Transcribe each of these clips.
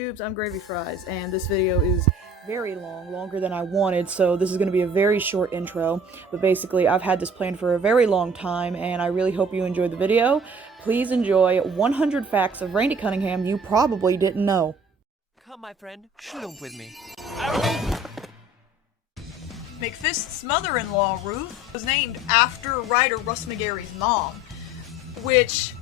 I'm Gravy Fries, and this video is very long, longer than I wanted, so this is going to be a very short intro, but basically I've had this planned for a very long time, and I really hope you enjoy the video. Please enjoy 100 facts of Randy Cunningham you probably didn't know. Come, my friend, shoot with me. McFist's mother-in-law, Ruth, was named after writer Russ McGarry's mom, which,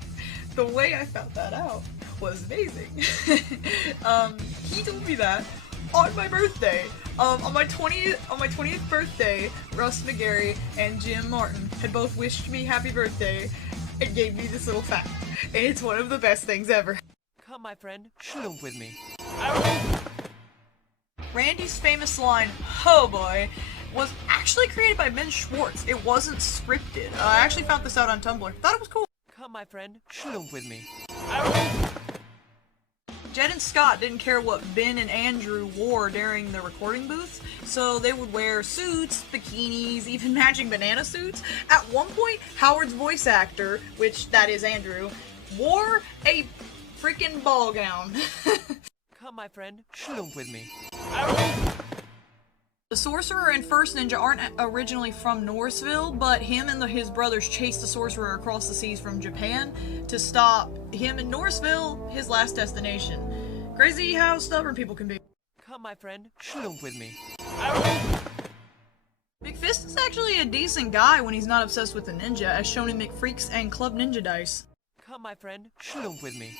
the way I found that out was amazing. He told me that on my birthday. On my 20th birthday, Russ McGarry and Jim Martin had both wished me happy birthday and gave me this little fact. And it's one of the best things ever. Come, my friend, shoot with me. Randy's famous line, "Oh boy," was actually created by Ben Schwartz. It wasn't scripted. I actually found this out on Tumblr. Thought it was cool. Come, my friend, shoot with me. Jed and Scott didn't care what Ben and Andrew wore during the recording booths, so they would wear suits, bikinis, even matching banana suits. At one point, Howard's voice actor, which that is Andrew, wore a freaking ball gown. Come, my friend, shoot with me. The Sorcerer and First Ninja aren't originally from Norrisville, but him and his brothers chased the Sorcerer across the seas from Japan to stop him in Norrisville, his last destination. Crazy how stubborn people can be. Come, my friend, shoot with me. McFist is actually a decent guy when he's not obsessed with the ninja, as shown in McFreaks and Club Ninja Dice. Come, my friend, shoot with me.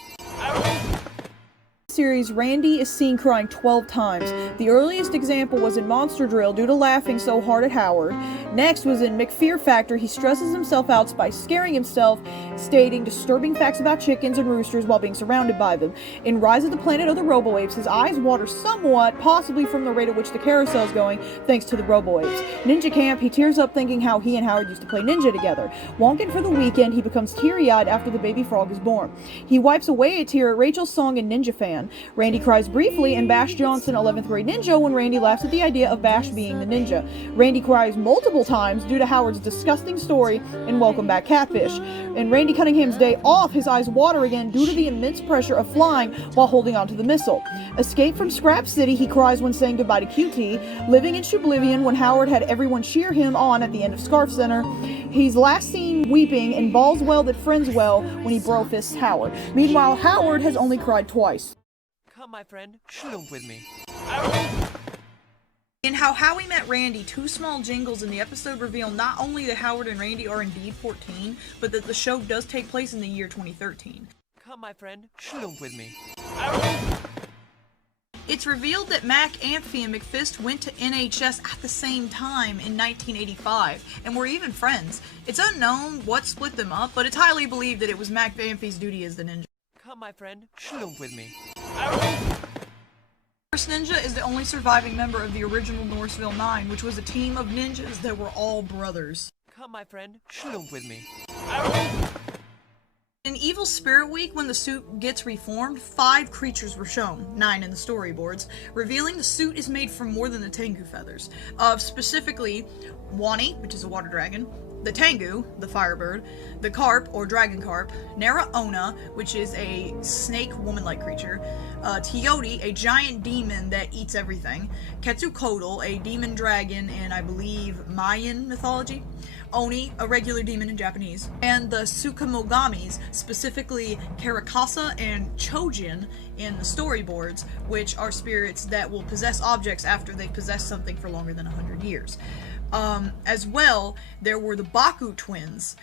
Series, Randy is seen crying 12 times. The earliest example was in Monster Drill due to laughing so hard at Howard. Next was in McFear Factor. He stresses himself out by scaring himself, stating disturbing facts about chickens and roosters while being surrounded by them. In Rise of the Planet of the Robo-Apes, his eyes water somewhat, possibly from the rate at which the carousel is going, thanks to the Robo-Apes. Ninja Camp, he tears up thinking how he and Howard used to play ninja together. Wonkin' for the Weekend, he becomes teary-eyed after the baby frog is born. He wipes away a tear at Rachel's song in Ninja Fan. Randy cries briefly in Bash Johnson 11th Grade Ninja when Randy laughs at the idea of Bash being the ninja. Randy cries multiple times due to Howard's disgusting story in Welcome Back Catfish. In Randy Cunningham's day off, his eyes water again due to the immense pressure of flying while holding onto the missile. Escape from Scrap City, he cries when saying goodbye to QT. Living in Shublivion when Howard had everyone cheer him on at the end of Scarf Center. He's last seen weeping in Balls Well That Friends Well when he bro-fists Howard. Meanwhile, Howard has only cried twice. Come, my friend, shoot with me. In How Howie Met Randy, two small jingles in the episode reveal not only that Howard and Randy are indeed 14, but that the show does take place in the year 2013. Come, my friend, shoot with me. It's revealed that Mac, Amphy, and McFist went to NHS at the same time in 1985, and were even friends. It's unknown what split them up, but it's highly believed that it was Mac Amphy's duty as the ninja. Come, my friend, shoot with me. First Ninja is the only surviving member of the original Norrisville 9, which was a team of ninjas that were all brothers. Come, my friend, shoot with me. In Evil Spirit Week, when the suit gets reformed, 5 creatures were shown, 9 in the storyboards, revealing the suit is made from more than the Tengu feathers. Specifically, Wani, which is a water dragon, the Tengu, the firebird, the Carp, or dragon carp, Nara-Ona, which is a snake woman-like creature, Teoti, a giant demon that eats everything, Quetzalcoatl, a demon dragon in, I believe, Mayan mythology, Oni, a regular demon in Japanese, and the Tsukumogamis, specifically Karakasa and Chojin in the storyboards, which are spirits that will possess objects after they've possessed something for longer than 100 years. As well, there were the Baku Twins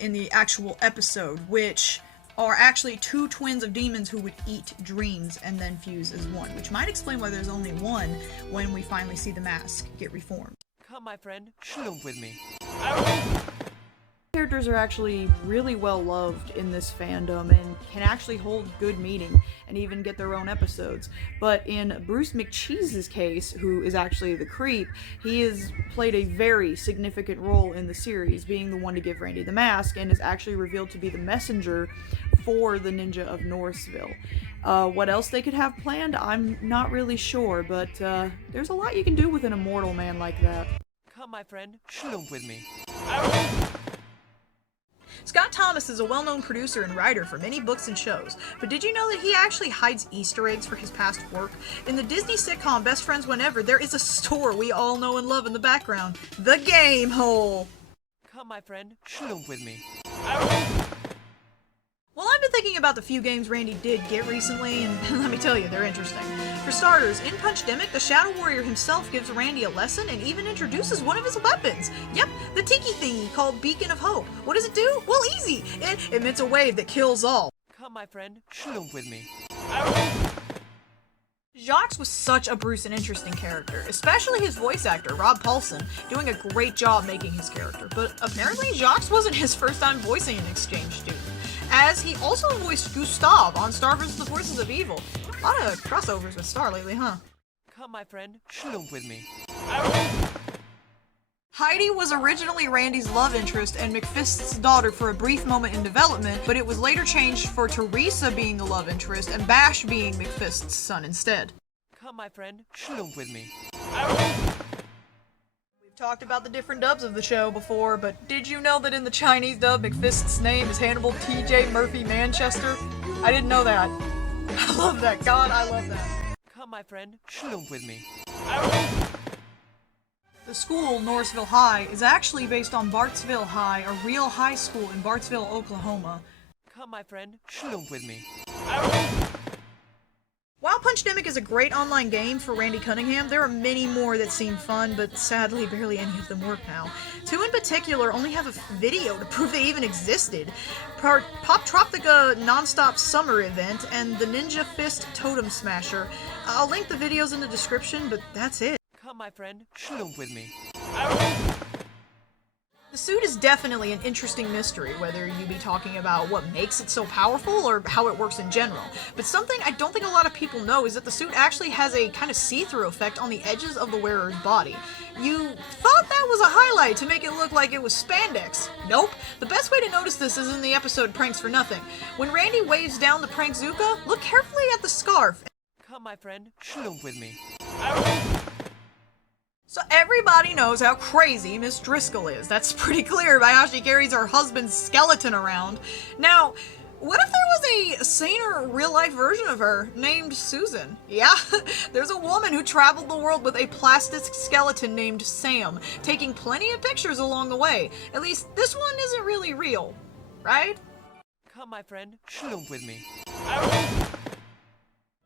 in the actual episode, which are actually 2 twins of demons who would eat dreams and then fuse as one, which might explain why there's only one when we finally see the mask get reformed. Come, my friend, shoot with me. Characters are actually really well loved in this fandom and can actually hold good meaning and even get their own episodes. But in Bruce McCheese's case, who is actually the creep, he has played a very significant role in the series, being the one to give Randy the mask, and is actually revealed to be the messenger for the Ninja of Norrisville. What else they could have planned, I'm not really sure, but there's a lot you can do with an immortal man like that. Come, my friend, shoot with me. Scott Thomas is a well-known producer and writer for many books and shows, but did you know that he actually hides Easter eggs for his past work? In the Disney sitcom Best Friends Whenever, there is a store we all know and love in the background, the Game Hole. Come, my friend, shloomp with me. Well, I've been thinking about the few games Randy did get recently, and let me tell you, they're interesting. For starters, in Punchdemic, the Shadow Warrior himself gives Randy a lesson and even introduces one of his weapons. Yep, the tiki thingy called Beacon of Hope. What does it do? Well, easy! It emits a wave that kills all. Come, my friend, shloomp with me. Jacques was such a Bruce and interesting character, especially his voice actor, Rob Paulson, doing a great job making his character, but apparently Jacques wasn't his first time voicing an exchange student, as he also voiced Gustav on Star vs. the Forces of Evil. A lot of crossovers with Star lately, huh? Come, my friend, shloomp with me. Heidi was originally Randy's love interest and McFist's daughter for a brief moment in development, but it was later changed for Teresa being the love interest and Bash being McFist's son instead. Come, my friend, shloomp with me. We've talked about the different dubs of the show before, but did you know that in the Chinese dub, McFist's name is Hannibal T.J. Murphy Manchester? I didn't know that. I love that. God, I love that. Come, my friend, shloomp with me. The school, Norrisville High, is actually based on Bartsville High, a real high school in Bartsville, Oklahoma. Come, my friend, shloomp with me. While Punchdemic is a great online game for Randy Cunningham, there are many more that seem fun, but sadly barely any of them work now. Two in particular only have a video to prove they even existed. Pop Tropica Nonstop Summer Event and the Ninja Fist Totem Smasher. I'll link the videos in the description, but that's it. Come, my friend, shloomp with me. The suit is definitely an interesting mystery, whether you be talking about what makes it so powerful or how it works in general. But something I don't think a lot of people know is that the suit actually has a kind of see-through effect on the edges of the wearer's body. You thought that was a highlight to make it look like it was spandex. Nope. The best way to notice this is in the episode Pranks for Nothing. When Randy waves down the prankzooka, look carefully at the scarf. Come, my friend, shloomp with me. So everybody knows how crazy Miss Driscoll is. That's pretty clear by how she carries her husband's skeleton around. Now, what if there was a saner real-life version of her named Susan? Yeah, there's a woman who traveled the world with a plastic skeleton named Sam, taking plenty of pictures along the way. At least this one isn't really real, right? Come, my friend, shloomp with me.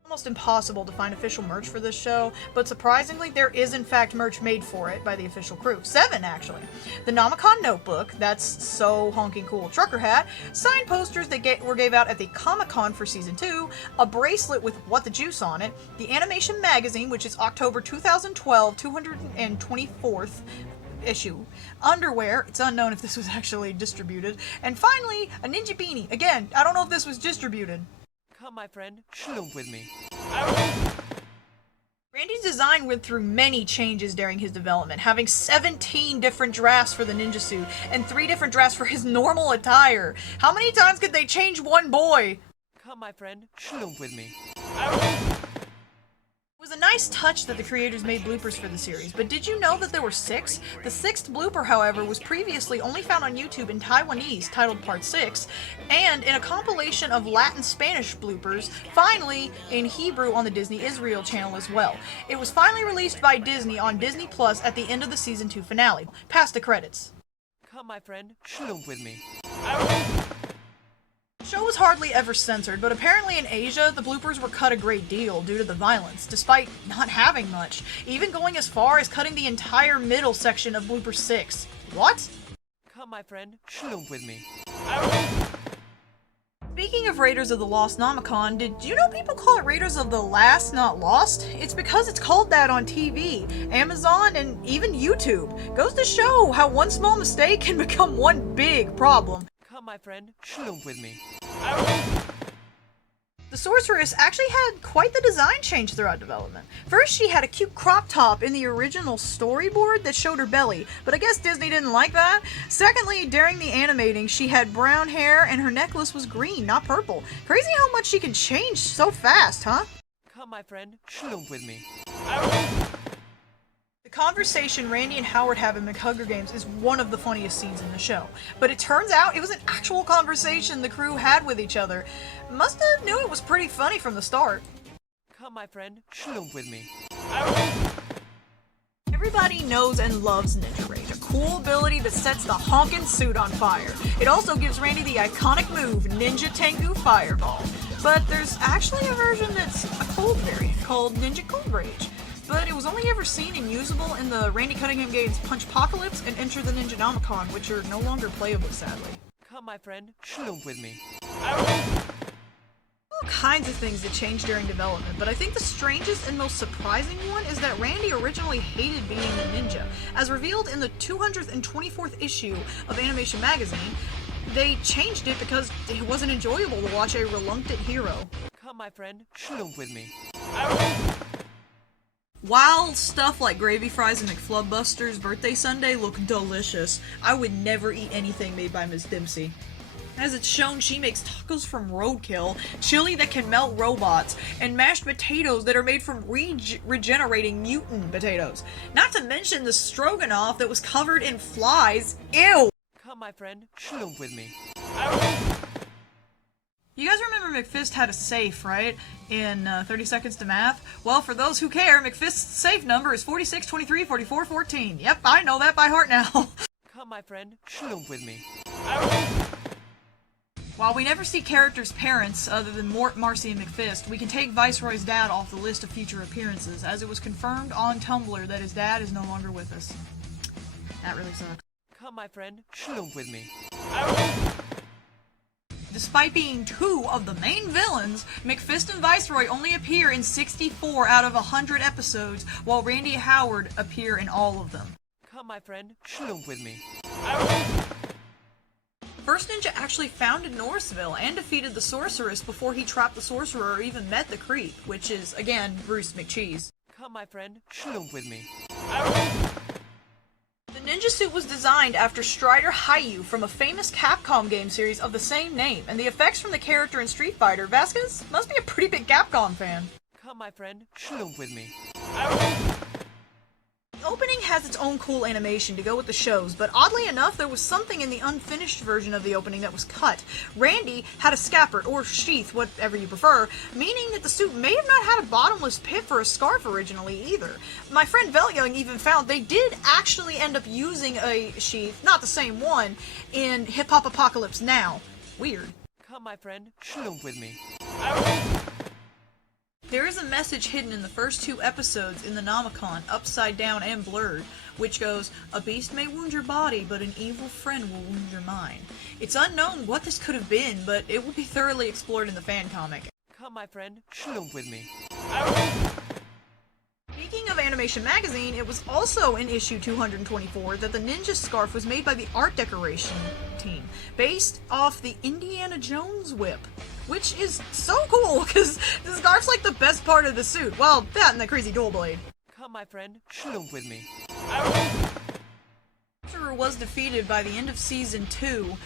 Almost impossible to find official merch for this show, but surprisingly there is in fact merch made for it by the official crew. 7 actually. The Nomicon notebook, that's so honking cool. Trucker hat, signed posters that gave out at the Comic-Con for season 2, a bracelet with What the Juice on it, the Animation Magazine, which is October 2012, 224th issue, underwear, it's unknown if this was actually distributed, and finally, a ninja beanie. Again, I don't know if this was distributed. Come, my friend, shloomp with me. Randy's design went through many changes during his development, having 17 different drafts for the ninja suit and 3 different drafts for his normal attire. How many times could they change one boy? Come, my friend, shloomp with me. It was a nice touch that the creators made bloopers for the series, but did you know that there were 6? The 6th blooper, however, was previously only found on YouTube in Taiwanese, titled Part 6, and in a compilation of Latin-Spanish bloopers, finally in Hebrew on the Disney Israel channel as well. It was finally released by Disney on Disney Plus at the end of the Season 2 finale. Past the credits. Come, my friend, shloomp with me. The show was hardly ever censored, but apparently in Asia, the bloopers were cut a great deal due to the violence, despite not having much, even going as far as cutting the entire middle section of blooper 6. What? Come, my friend, shloomp with me. Speaking of Raiders of the Lost Nomicon, did you know people call it Raiders of the Last Not Lost? It's because it's called that on TV, Amazon, and even YouTube. Goes to show how one small mistake can become one big problem. Come, my friend, shloomp with me. The sorceress actually had quite the design change throughout development. First, she had a cute crop top in the original storyboard that showed her belly, but I guess Disney didn't like that. Secondly, during the animating, she had brown hair and her necklace was green, not purple. Crazy how much she can change so fast, huh? Come, my friend, shloomp with me. The conversation Randy and Howard have in McHugger Games is one of the funniest scenes in the show. But it turns out it was an actual conversation the crew had with each other. Must have knew it was pretty funny from the start. Come, my friend, shloomp with me. Everybody knows and loves Ninja Rage, a cool ability that sets the honkin' suit on fire. It also gives Randy the iconic move, Ninja Tengu Fireball. But there's actually a version that's a cold variant called Ninja Cold Rage. But it was only ever seen and usable in the Randy Cunningham games Punchpocalypse and Enter the Ninjanomicon, which are no longer playable, sadly. Come, my friend, shloomp with me. All kinds of things that changed during development, but I think the strangest and most surprising one is that Randy originally hated being a ninja. As revealed in the 224th issue of Animation Magazine, they changed it because it wasn't enjoyable to watch a reluctant hero. Come, my friend, shloomp with me. While stuff like gravy fries and McFlubbuster's birthday sundae look delicious, I would never eat anything made by Ms. Dempsey. As it's shown, she makes tacos from roadkill, chili that can melt robots, and mashed potatoes that are made from regenerating mutant potatoes. Not to mention the stroganoff that was covered in flies. Ew! Come, my friend, shloomp with me. You guys remember McFist had a safe, right? In 30 Seconds to Math? Well, for those who care, McFist's safe number is 46 23 44 14. Yep, I know that by heart now. Come, my friend, shloomp with me. While we never see characters' parents other than Mort, Marcy, and McFist, we can take Viceroy's dad off the list of future appearances, as it was confirmed on Tumblr that his dad is no longer with us. That really sucks. Come, my friend, shloomp with me. Despite being two of the main villains, McFist and Viceroy only appear in 64 out of 100 episodes, while Randy and Howard appear in all of them. Come, my friend, shloomp with me. First Ninja actually founded Norrisville and defeated the Sorceress before he trapped the Sorcerer or even met the Creep, which is, again, Bruce McCheese. Come, my friend, shloomp with me. The ninja suit was designed after Strider Hayu from a famous Capcom game series of the same name, and the effects from the character in Street Fighter. Vasquez must be a pretty big Capcom fan. Come, my friend, shloomp with me. The opening has its own cool animation to go with the shows, but oddly enough, there was something in the unfinished version of the opening that was cut. Randy had a scabbard, or sheath, whatever you prefer, meaning that the suit may have not had a bottomless pit for a scarf originally either. My friend Velyoung even found they did actually end up using a sheath, not the same one, in Hip Hop Apocalypse Now. Weird. Come, my friend, shloomp with me. There is a message hidden in the first two episodes in the Nomicon, upside down and blurred, which goes, "A beast may wound your body, but an evil friend will wound your mind." It's unknown what this could have been, but it will be thoroughly explored in the fan comic. Come, my friend, shloomp with me. Speaking of Animation Magazine, it was also in issue 224 that the ninja scarf was made by the art decoration team, based off the Indiana Jones whip, which is so cool, because the scarf's like the best part of the suit. Well, that and the crazy dual blade. Come, my friend, shloomp with me. Sorcerer was defeated by the end of Season 2,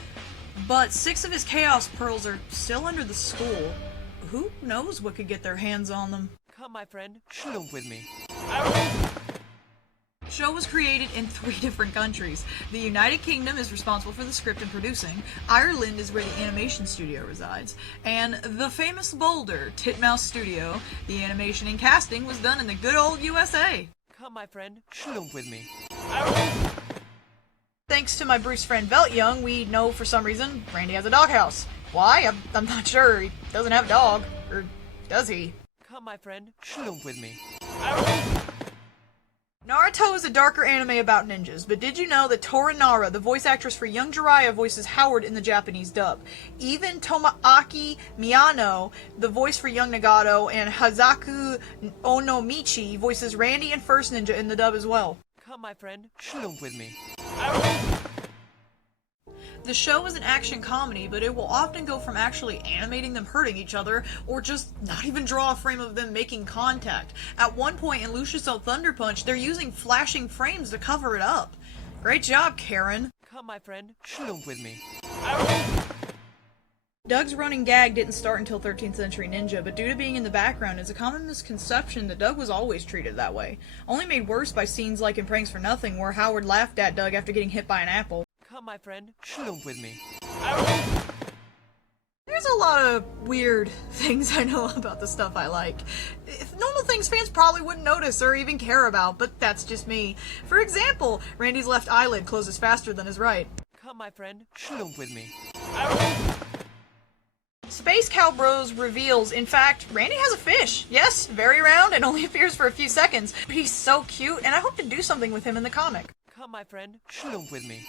but 6 of his Chaos Pearls are still under the school. Who knows what could get their hands on them? Come, my friend, shloomp with me. The show was created in 3 different countries. The United Kingdom is responsible for the script and producing, Ireland is where the animation studio resides, and the famous Boulder, Titmouse Studio, the animation and casting was done in the good old USA. Come, my friend, shloomp with me. Thanks to my Bruce friend Velyoung, we know for some reason Randy has a doghouse. Why? I'm not sure. He doesn't have a dog. Or does he? Come, my friend, shloomp with me. Naruto is a darker anime about ninjas, but did you know that Toranara, the voice actress for young Jiraiya, voices Howard in the Japanese dub? Even Tomoaki Miyano, the voice for young Nagato, and Hazaku Onomichi voices Randy and First Ninja in the dub as well. Come, my friend, shloomp with me. The show is an action comedy, but it will often go from actually animating them hurting each other, or just not even draw a frame of them making contact. At one point in Lucius L. Thunder Punch, they're using flashing frames to cover it up. Great job, Karen. Come, my friend, shloomp with me. Doug's running gag didn't start until 13th Century Ninja, but due to being in the background, it's a common misconception that Doug was always treated that way. Only made worse by scenes like in Pranks for Nothing, where Howard laughed at Doug after getting hit by an apple. Come, my friend, shloomp with me. There's a lot of weird things I know about the stuff I like. Normal things fans probably wouldn't notice or even care about, but that's just me. For example, Randy's left eyelid closes faster than his right. Come, my friend, shloomp with me. Space Cow Bros reveals, in fact, Randy has a fish. Yes, very round and only appears for a few seconds, but he's so cute, and I hope to do something with him in the comic. Come, my friend, shloomp with me.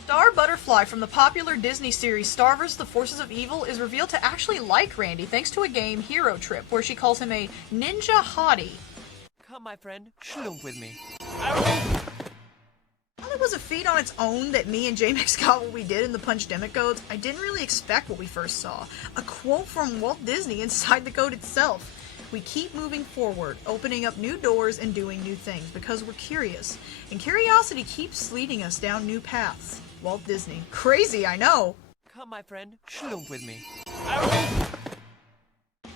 Star Butterfly from the popular Disney series Star vs. the Forces of Evil is revealed to actually like Randy thanks to a game, Hero Trip, where she calls him a ninja hottie. Come, my friend, shloomp with me. While it was a feat on its own that me and J-Mix got what we did in the Punchdemic codes, I didn't really expect what we first saw. A quote from Walt Disney inside the code itself. We keep moving forward, opening up new doors and doing new things because we're curious. And curiosity keeps leading us down new paths. Walt Disney. Crazy, I know. Come, my friend, shloomp with me.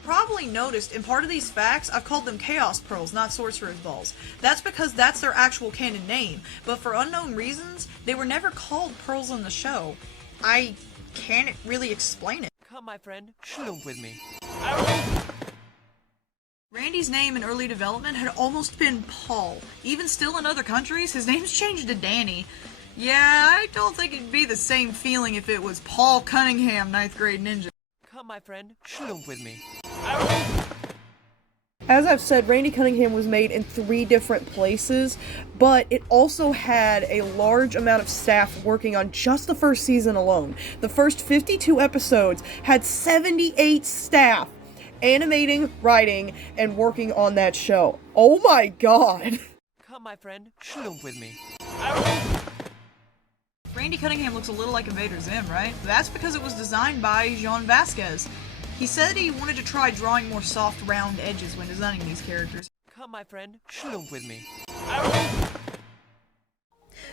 Probably noticed in part of these facts, I've called them Chaos Pearls, not Sorcerer's Balls. That's because that's their actual canon name, but for unknown reasons, they were never called pearls in the show. I can't really explain it. Come, my friend, shloomp with me. Randy's name in early development had almost been Paul. Even still in other countries, his name's changed to Danny. Yeah, I don't think it'd be the same feeling if it was Paul Cunningham, 9th grade ninja. Come, my friend, shloomp with me. As I've said, Randy Cunningham was made in 3 different places, but it also had a large amount of staff working on just the first season alone. The first 52 episodes had 78 staff animating, writing, and working on that show. Oh my god! Come, my friend, shloomp with me. Randy Cunningham looks a little like Invader Zim, right? That's because it was designed by Jean Vasquez. He said he wanted to try drawing more soft, round edges when designing these characters. Come, my friend, shloomp with me.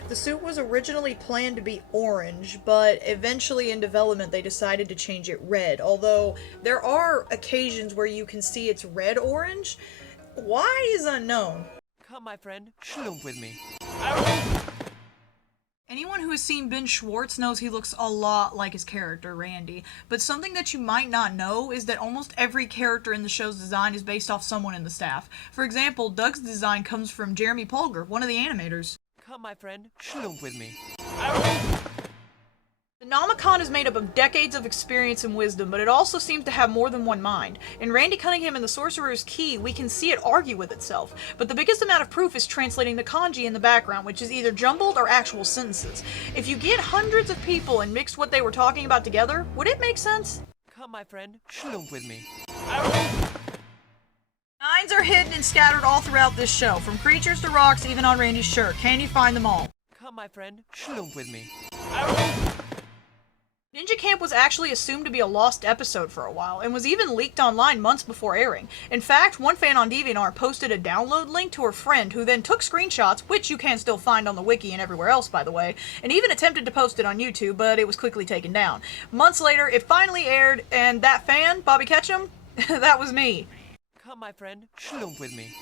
The suit was originally planned to be orange, but eventually in development they decided to change it red, although there are occasions where you can see it's red-orange. Why is unknown. Come, my friend, shloomp with me. Anyone who has seen Ben Schwartz knows he looks a lot like his character, Randy, but something that you might not know is that almost every character in the show's design is based off someone in the staff. For example, Doug's design comes from Jeremy Polgar, one of the animators. Come, my friend, shloomp with me. The Nomicon is made up of decades of experience and wisdom, but it also seems to have more than one mind. In Randy Cunningham and the Sorcerer's Key, we can see it argue with itself, but the biggest amount of proof is translating the kanji in the background, which is either jumbled or actual sentences. If you get hundreds of people and mixed what they were talking about together, would it make sense? Come, my friend, shloomp with me. Nines are hidden and scattered all throughout this show, from creatures to rocks, even on Randy's shirt. Can you find them all? Come, my friend, shloomp with me. Ninja Camp was actually assumed to be a lost episode for a while, and was even leaked online months before airing. In fact, one fan on DeviantArt posted a download link to her friend, who then took screenshots, which you can still find on the wiki and everywhere else, by the way, and even attempted to post it on YouTube, but it was quickly taken down. Months later, it finally aired, and that fan, Bobby Ketchum, that was me. Come, my friend, shloomp with me.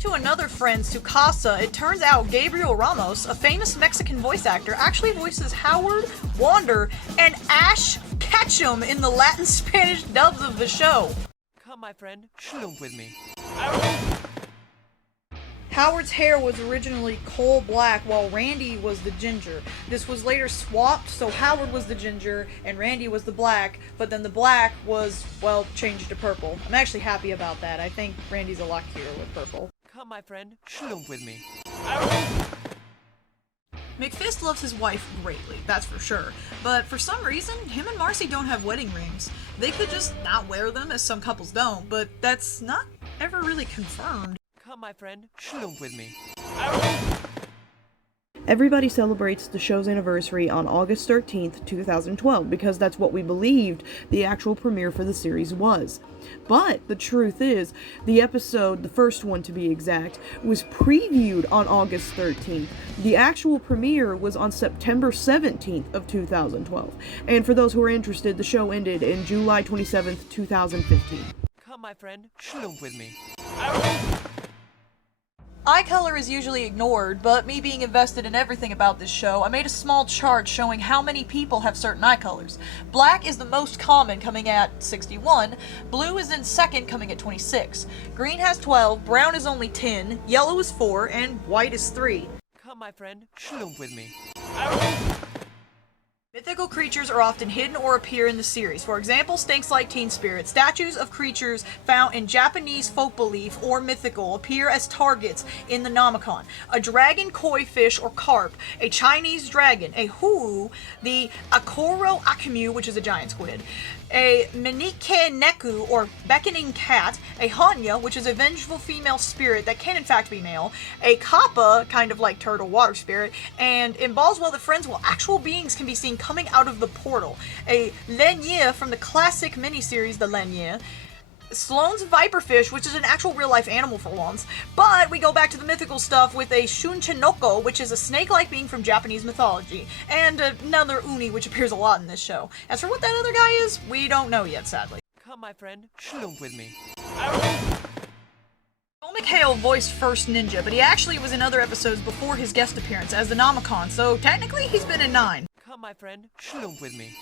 To another friend, Sukasa, it turns out Gabriel Ramos, a famous Mexican voice actor, actually voices Howard, Wander, and Ash Ketchum in the Latin-Spanish dubs of the show. Come, my friend, shloomp with me. Howard's hair was originally coal black while Randy was the ginger. This was later swapped, so Howard was the ginger and Randy was the black, but then the black was, well, changed to purple. I'm actually happy about that. I think Randy's a lot cuter with purple. Come, my friend, shloomp with me. McFist loves his wife greatly, that's for sure, but for some reason, him and Marcy don't have wedding rings. They could just not wear them, as some couples don't, but that's not ever really confirmed. Come, my friend, shloomp with me. Everybody celebrates the show's anniversary on August 13th, 2012, because that's what we believed the actual premiere for the series was. But the truth is, the episode, the first one to be exact, was previewed on August 13th. The actual premiere was on September 17th of 2012. And for those who are interested, the show ended in July 27th, 2015. Come, my friend, schloomp with me. Eye color is usually ignored, but me being invested in everything about this show, I made a small chart showing how many people have certain eye colors. Black is the most common, coming at 61, blue is in second, coming at 26, green has 12, brown is only 10, yellow is 4, and white is 3. Come, my friend, schloomp with me. Mythical creatures are often hidden or appear in the series. For example, Stinks Like Teen Spirit. Statues of creatures found in Japanese folk belief or mythical appear as targets in the Nomicon. A dragon, koi fish, or carp, a Chinese dragon, a huu, the Akoro Akimu, which is a giant squid, a Menike Neku, or beckoning cat, a Hanya, which is a vengeful female spirit that can in fact be male, a Kappa, kind of like turtle water spirit, and in Ballswell the Friendswell, actual beings can be seen coming out of the portal. A Lenye from the classic miniseries The Lenye, Sloane's viperfish, which is an actual real-life animal for once, but we go back to the mythical stuff with a Shunchinoko, which is a snake-like being from Japanese mythology, and another Uni, which appears a lot in this show. As for what that other guy is, we don't know yet, sadly. Come, my friend, schloomp with me. Joel McHale voiced First Ninja, but he actually was in other episodes before his guest appearance as the Nomicon, so technically he's been in 9. Come, my friend, schloomp with me.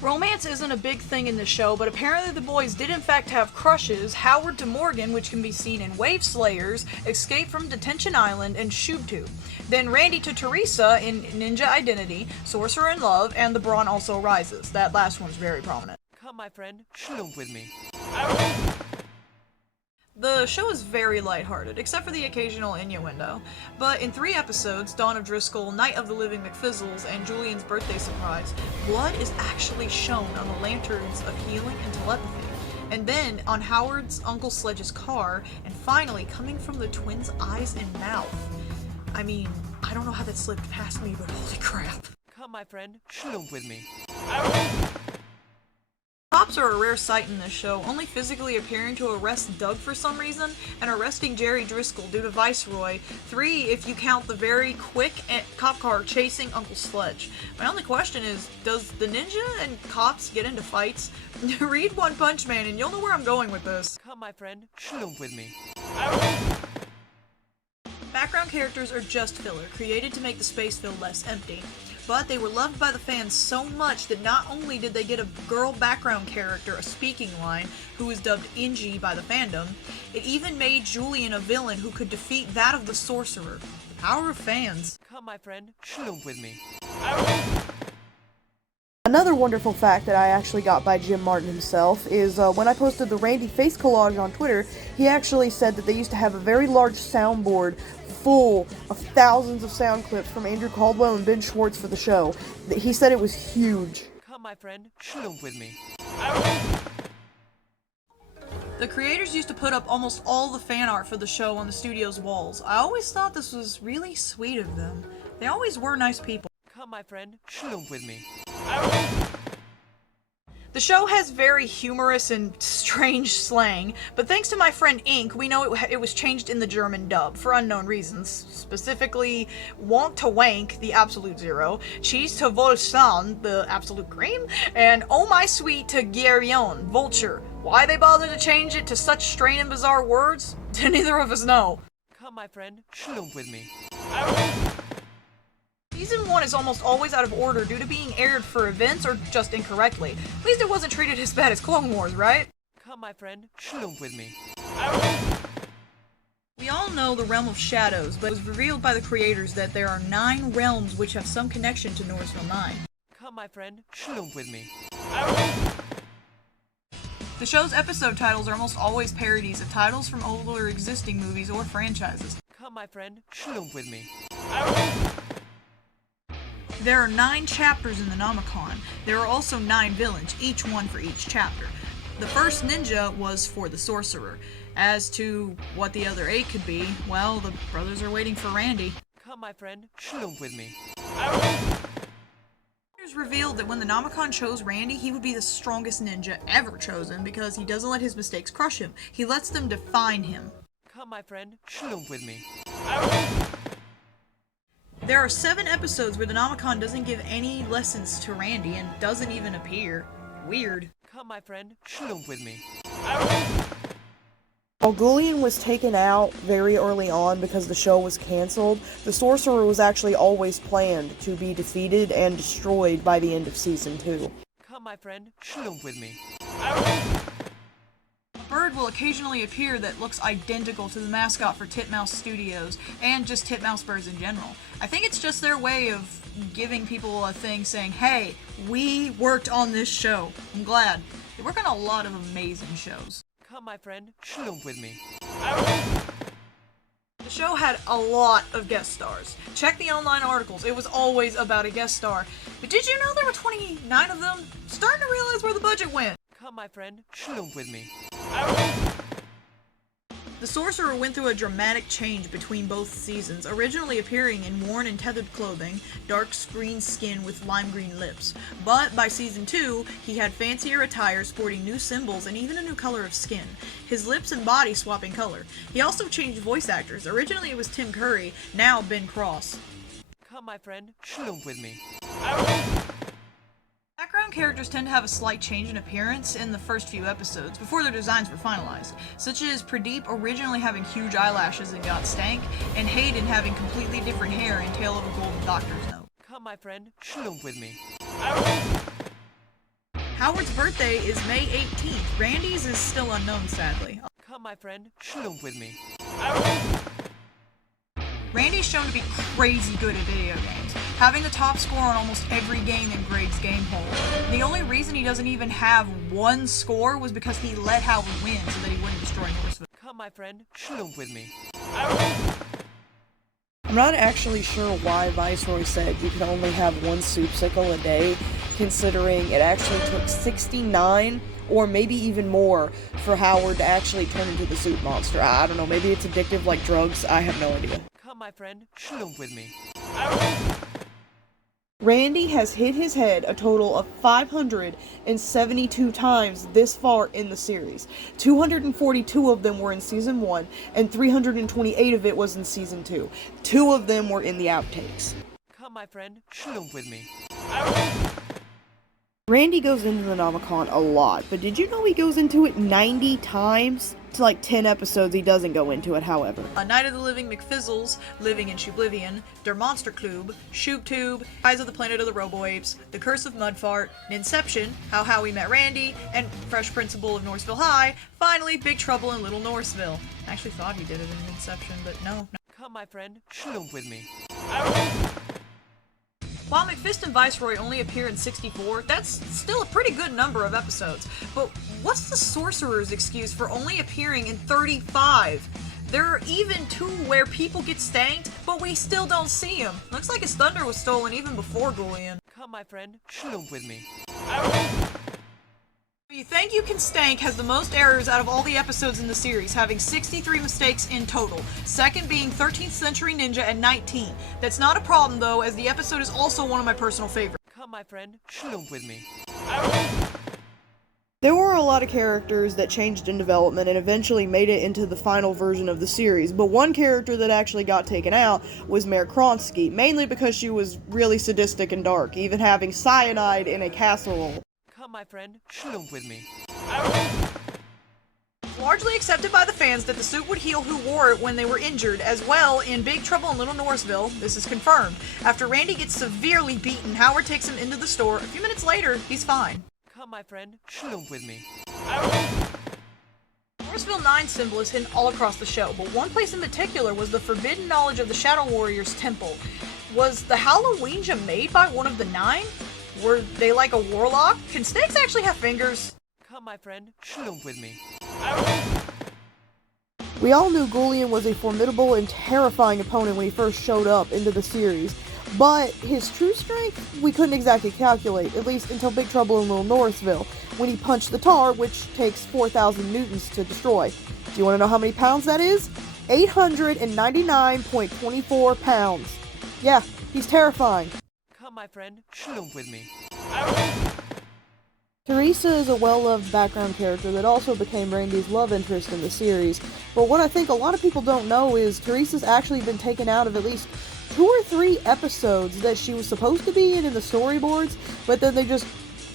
Romance isn't a big thing in this show, but apparently the boys did in fact have crushes. Howard to Morgan, which can be seen in Wave Slayers, Escape from Detention Island, and Shubtube. Then Randy to Teresa in Ninja Identity, Sorcerer in Love, and The Brawn Also Rises. That last one's very prominent. Come, my friend, schloomp with me. The show is very lighthearted, except for the occasional innuendo. But in 3 episodes, Dawn of Driscoll, Night of the Living McFizzles, and Julian's Birthday Surprise, blood is actually shown on the lanterns of healing and telepathy. And then on Howard's Uncle Sledge's car, and finally coming from the twins' eyes and mouth. I mean, I don't know how that slipped past me, but holy crap. Come, my friend, schloomp with me. Cops are a rare sight in this show, only physically appearing to arrest Doug for some reason, and arresting Jerry Driscoll due to Viceroy. 3 if you count the very quick cop car chasing Uncle Sledge. My only question is, does the ninja and cops get into fights? Read One Punch Man and you'll know where I'm going with this. Come, my friend, schloomp with me. Background characters are just filler, created to make the space feel less empty. But they were loved by the fans so much that not only did they get a girl background character a speaking line, who was dubbed Inji by the fandom, it even made Julian a villain who could defeat that of the sorcerer. The power of fans. Come, my friend, schloomp with me. Another wonderful fact that I actually got by Jim Martin himself is when I posted the Randy face collage on Twitter, he actually said that they used to have a very large soundboard full of thousands of sound clips from Andrew Caldwell and Ben Schwartz for the show. He said it was huge. Come, my friend, schloomp with me. The creators used to put up almost all the fan art for the show on the studio's walls. I always thought this was really sweet of them. They always were nice people. Come, my friend, schloomp with me. The show has very humorous and strange slang, but thanks to my friend Ink, we know it was changed in the German dub, for unknown reasons. Specifically, want to wank, the absolute zero, cheese to Volsan, the absolute cream, and oh my sweet to Guerillon, vulture. Why they bothered to change it to such strange and bizarre words? Neither of us know. Come, my friend, schloomp with me. Season 1 is almost always out of order due to being aired for events or just incorrectly. At least it wasn't treated as bad as Clone Wars, right? Come, my friend, schloomp with me. We all know the Realm of Shadows, but it was revealed by the creators that there are 9 realms which have some connection to Northville 9. Come, my friend, schloomp with me. The show's episode titles are almost always parodies of titles from older existing movies or franchises. Come, my friend, schloomp with me. There are 9 chapters in the Nomicon. There are also 9 villains, each one for each chapter. The first ninja was for the sorcerer. As to what the other 8 could be, well, the brothers are waiting for Randy. Come, my friend, schlump with me. Revealed that when the Namicon chose Randy, he would be the strongest ninja ever chosen because he doesn't let his mistakes crush him. He lets them define him. Come, my friend, schlump with me. There are 7 episodes where the Namicon doesn't give any lessons to Randy and doesn't even appear. Weird. Come, my friend, schlump with me. While Gullion was taken out very early on because the show was cancelled, the Sorcerer was actually always planned to be defeated and destroyed by the end of Season 2. Come, my friend, schlump with me. A bird will occasionally appear that looks identical to the mascot for Titmouse Studios, and just Titmouse birds in general. I think it's just their way of giving people a thing saying, hey, we worked on this show. I'm glad. They work on a lot of amazing shows. Come, my friend, schlump with me. The show had a lot of guest stars. Check the online articles, it was always about a guest star. But did you know there were 29 of them? Starting to realize where the budget went. Come, my friend, schlump with me. The Sorcerer went through a dramatic change between both seasons, originally appearing in worn and tethered clothing, dark green skin with lime green lips. But by Season 2, he had fancier attire sporting new symbols and even a new color of skin, his lips and body swapping color. He also changed voice actors. Originally it was Tim Curry, now Ben Cross. Come, my friend, schlump with me. Background characters tend to have a slight change in appearance in the first few episodes, before their designs were finalized, such as Pradeep originally having huge eyelashes and got stank, and Hayden having completely different hair and tail of a golden doctor's note. Come, my friend, schlump with me. Howard's birthday is May 18th. Randy's is still unknown, sadly. Come, my friend, schlump with me. Randy's shown to be crazy good at video games, having the top score on almost every game in Greg's game poll. The only reason he doesn't even have one score was because he let Howard win so that he wouldn't destroy Northville. Come, my friend, schlump with me. I'm not actually sure why Viceroy said you can only have one soup sickle a day, considering it actually took 69 or maybe even more for Howard to actually turn into the soup monster. I don't know, maybe it's addictive like drugs, I have no idea. Come, my friend, schlump with me. Randy has hit his head a total of 572 times this far in the series. 242 of them were in Season 1, and 328 of it was in Season 2. 2 of them were in the outtakes. Come, my friend, schlump with me. Randy goes into the Nomicon a lot, but did you know he goes into it 90 times? To like 10 episodes he doesn't go into it, however. A Night of the Living McFizzles, Living in Shooblivion, Der Monster Club, ShoopTube, Rise of the Planet of the Robo-Apes, The Curse of Mudfart, Inception, How Howie Met Randy, and Fresh Principal of Northville High, finally Big Trouble in Little Northville. I actually thought he did it in Inception, but no. Come, my friend, schlump with me. While McFist and Viceroy only appear in 64, that's still a pretty good number of episodes. But what's the Sorcerer's excuse for only appearing in 35? There are even 2 where people get stanked, but we still don't see him. Looks like his thunder was stolen even before Gullion. Come, my friend, schlump with me. You Think You Can Stank has the most errors out of all the episodes in the series, having 63 mistakes in total, second being 13th Century Ninja at 19. That's not a problem though, as the episode is also one of my personal favorites. Come, my friend, schlump with me. There were a lot of characters that changed in development and eventually made it into the final version of the series, but one character that actually got taken out was Mayor Kronsky, mainly because she was really sadistic and dark, even having cyanide in a casserole. Come, my friend, schlump with me. Largely accepted by the fans that the suit would heal who wore it when they were injured, as well in Big Trouble in Little Northville, this is confirmed. After Randy gets severely beaten, Howard takes him into the store. A few minutes later, he's fine. Come, my friend, schlump with me. Northville 9 symbol is hidden all across the show, but one place in particular was the forbidden knowledge of the Shadow Warrior's temple. Was the Halloweenja made by one of the 9? Were they like a warlock? Can snakes actually have fingers? Come, my friend, schlump with me. We all knew Gullion was a formidable and terrifying opponent when he first showed up into the series, But his true strength, we couldn't exactly calculate, at least until Big Trouble in Little Norrisville, when he punched the tar, which takes 4,000 newtons to destroy. Do you want to know how many pounds that is? 899.24 pounds. Yeah, he's terrifying. Come, my friend, schlump with me. Teresa is a well-loved background character that also became Randy's love interest in the series, but what I think a lot of people don't know is Teresa's actually been taken out of at least 2 or 3 episodes that she was supposed to be in the storyboards, but then they just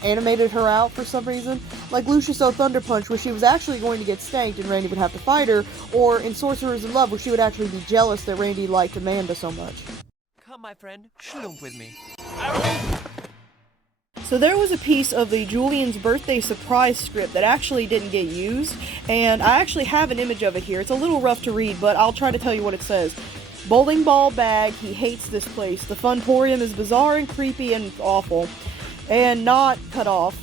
animated her out for some reason. Like Lucius O. Thunder Punch, where she was actually going to get stanked and Randy would have to fight her, or in Sorcerers in Love, where she would actually be jealous that Randy liked Amanda so much. Come, my friend, schlump with me. So there was a piece of the Julian's birthday surprise script that actually didn't get used, and I actually have an image of it here. It's a little rough to read, but I'll try to tell you what it says. Bowling ball bag, he hates this place. The Funporium is bizarre and creepy and awful. And not cut off,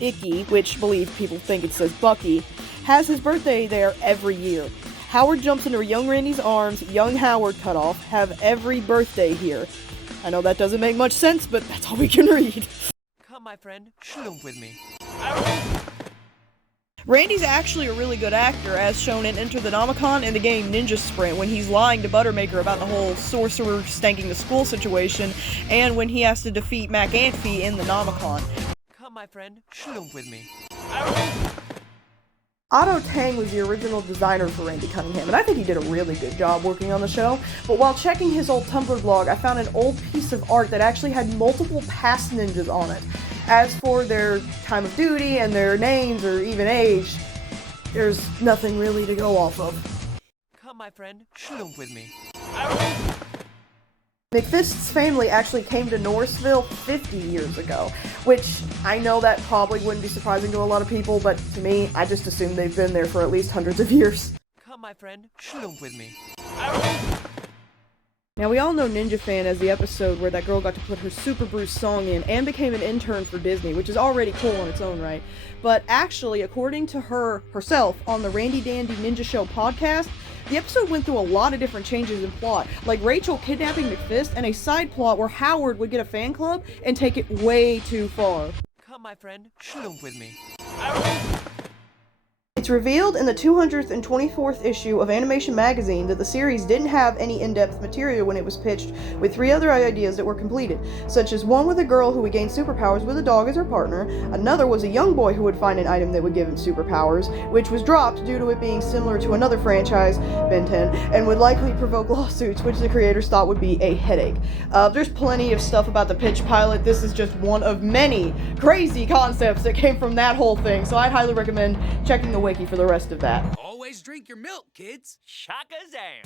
Icky, which believe people think it says Bucky, has his birthday there every year. Howard jumps into young Randy's arms, young Howard cut off, have every birthday here. I know that doesn't make much sense, but that's all we can read. Come, my friend, schlump with me. Randy's actually a really good actor, as shown in Enter the Nomicon in the game Ninja Sprint, when he's lying to Buttermaker about the whole sorcerer stanking the school situation, and when he has to defeat Mac Antfee in the Nomicon. Come, my friend, schlump with me. Otto Tang was the original designer for Randy Cunningham, and I think he did a really good job working on the show, but while checking his old Tumblr blog, I found an old piece of art that actually had multiple past ninjas on it. As for their time of duty and their names or even age, there's nothing really to go off of. Come, my friend, schlump with me. McFist's family actually came to Norrisville 50 years ago, which I know that probably wouldn't be surprising to a lot of people, but to me, I just assume they've been there for at least hundreds of years. Come, my friend, schlump with me. Now, we all know Ninja Fan as the episode where that girl got to put her Super Bruce song in and became an intern for Disney, which is already cool in its own right. But actually, according to herself on the Randy Dandy Ninja Show podcast, the episode went through a lot of different changes in plot, like Rachel kidnapping McFist and a side plot where Howard would get a fan club and take it way too far. Come, my friend, schlump with me. It's revealed in the 224th issue of Animation Magazine that the series didn't have any in-depth material when it was pitched, with 3 other ideas that were completed, such as one with a girl who would gain superpowers with a dog as her partner, another was a young boy who would find an item that would give him superpowers, which was dropped due to it being similar to another franchise, Ben 10, and would likely provoke lawsuits, which the creators thought would be a headache. There's plenty of stuff about the pitch pilot. This is just one of many crazy concepts that came from that whole thing, so I'd highly recommend checking the wiki for the rest of that. Always drink your milk, kids. Shaka Zam.